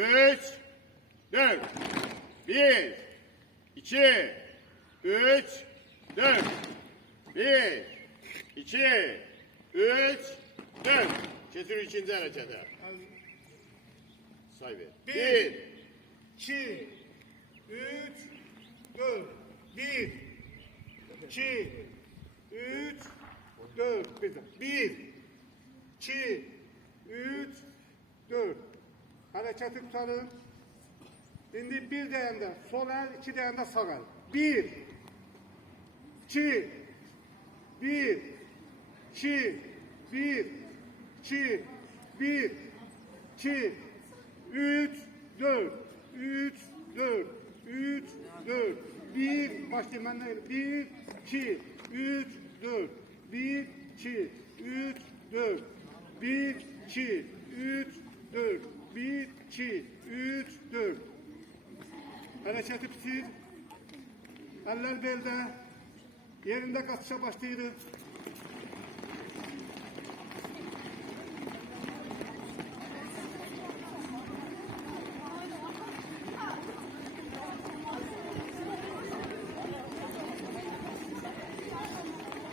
3, 4. 1, 2, 3, 4. 1, 2, 3, 4. Getir ikinci harekete. Say ver. 1, 2, 3, 4. 1, 2, 3, 4. 1, 2, 3, 4. Hareketi tutalım. Şimdi bir deyəndə sol el, iki deyəndə sağ el. 1, 2, 1, 2, 1, 2, 1, 2, 3, 4, 3, 4, 3, 4, 1, başlayayım ben de. 1, 2, 3, 4, 1, 2, 3, 4, 1, 2, 3, 4, 1, 2, 3, 4. Hareketi bitir. Eller belde. Yerinde kaçışa başlayırız.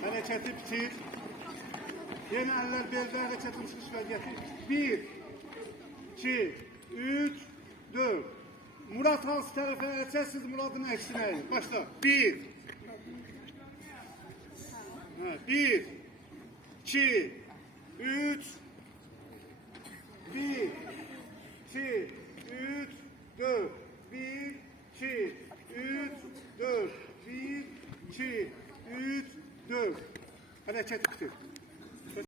Hareketi bitir. Yine eller belde, hareketin çıkış vaziyeti. 1, 2, 3, 4. Murat Hans tarafa etse siz Murat'ın eksine. Başla. 1, 1, 2, 3, 1, 2, 3, 4, 1, 2, 3, 4, 1, 2, 3, 4. Hareket bitir.